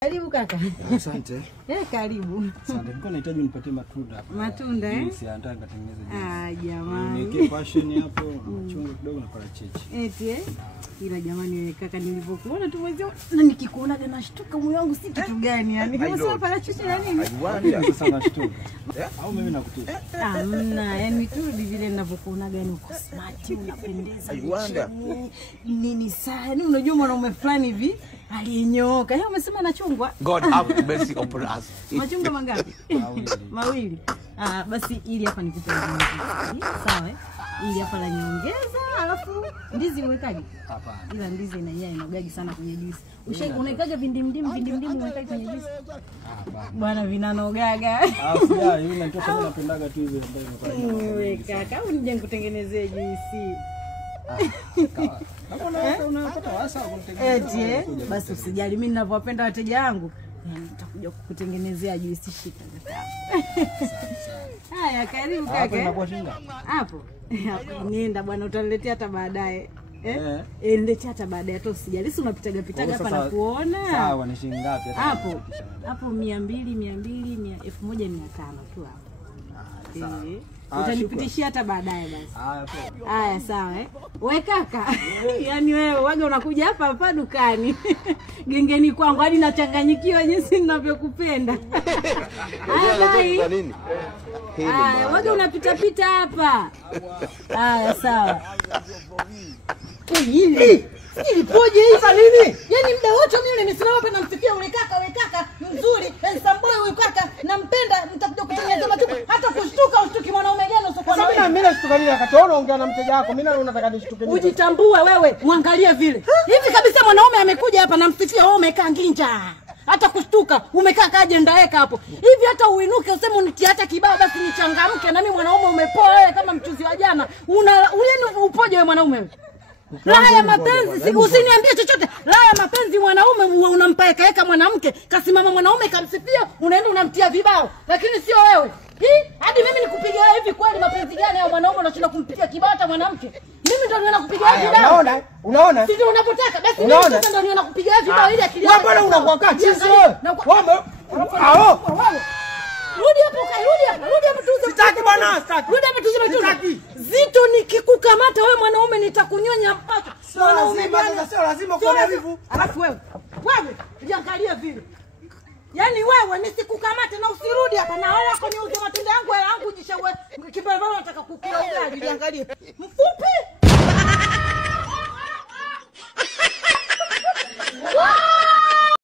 Karibu kaka. Asante. Karibu. Asante. Nilikuwa nahitaji unipatie matunda hapa. Matunda Jinsi nataka kutengeneza jinsi. Jamani. Niweke passion hapo, chungu kidogo na parachichi. Eti ila jamani kaka nilipokuona tu mwezi na nikikuona nashtuka moyo wangu si kitu gani yani. Kama sio parachichi na nini? Aiwani sana shtuka. Au mimi nakutisha? Hamna, yani tu vile ninavyokuona gani uko smart, unapendeza. Aiwanda. Nini saa, yani unajua mwanaume fulani hivi alinyooka. Yeye umesema na chungwa? God have mercy upon us. Machungwa mangapi? Mawili. Basi ili hapa nikupe ndizi. Sawa? Ili hapa la nyongeza, alafu ndizi uwekaje? Hapana. Ila ndizi na yeye inogagi sana kwenye juice. Unaikaje vindimdimu uwekaje kwenye juice? Bwana vinanogaga. Afya, yule natoka mimi napendaga tu hizo ambayo Weka, kama unije nikutengenezee juice. Unapata wasa kutengeneza. Basi usijali mimi ninavyowapenda wateja wangu. Nitakuja kukutengenezea juice shika. Haya karibu kaka. Hapo inakuwa shinga. Hapo. Nenda bwana utaniletea hata baadaye. Niletea hata baadaye tu usijali. Si unapitaga hapa na kuona. Sawa ni shilingi ngapi hapo? Hapo 200, 1500 tu hapo. Utanipitishia hata baadaye basi. Haya sawa Wewe kaka. Yaani wewe waga unakuja hapa dukani. Gengeni kwangu hadi nachanganyikiwa jinsi ninavyokupenda. Haya nini? Waga unapita hapa. Haya sawa. Ilipoje hivi nini? Yaani muda wote mimi nimesimama hapa namsifia ule kaka mzuri, Samboy huyu kaka nampenda, nitakuja kutengeneza matuko hata kushtuka ushtuki mwanaume gani usiku na mimi nashtuka nini akatoona ongea na mteja wako. Mimi unataka nishtuke nini? Ujitambue wewe, muangalie vile. Hivi kabisa mwanaume amekuja hapa namsifia wewe umekaa nginja. Hata kushtuka umekaa kaje ndaeka hapo. Hivi hata uinuke useme unikiacha kibao basi nichangamke na mimi mwanaume umepoa wewe kama mchuzi wa jana. Ule upoje wewe mwanaume wewe? Raha ya mapenzi usiniambie chochote. Raha ya mapenzi mwanaume unampaeka mwanamke, kasimama mwanaume kamsifia, unaenda unamtia vibao. Lakini sio wewe. Hadi mimi nikupigia hivi kweli mapenzi gani ya mwanaume unashinda kumpigia kibao hata mwanamke? Mimi ndo niona kupigia hivi vibao. Unaona? Sisi unapotaka basi mimi sasa ndo niona kupigia hivi vibao ili akili yako. Wewe bwana unakuwa chizi wewe. Rudi hapo tuze. Sitaki bwana, sitaki. Rudi hapo tuze matunda. Zito nikikukamata wewe mwanaume nitakunyonya mpacho. Mwanaume bwana sio lazima kuona hivi. Alafu wewe jiangalie vile. Yaani wewe nisikukamate na usirudi hapa na wala kwa niuze matunda yangu yangu jishawe kibao nataka kukila ugali jiangalie.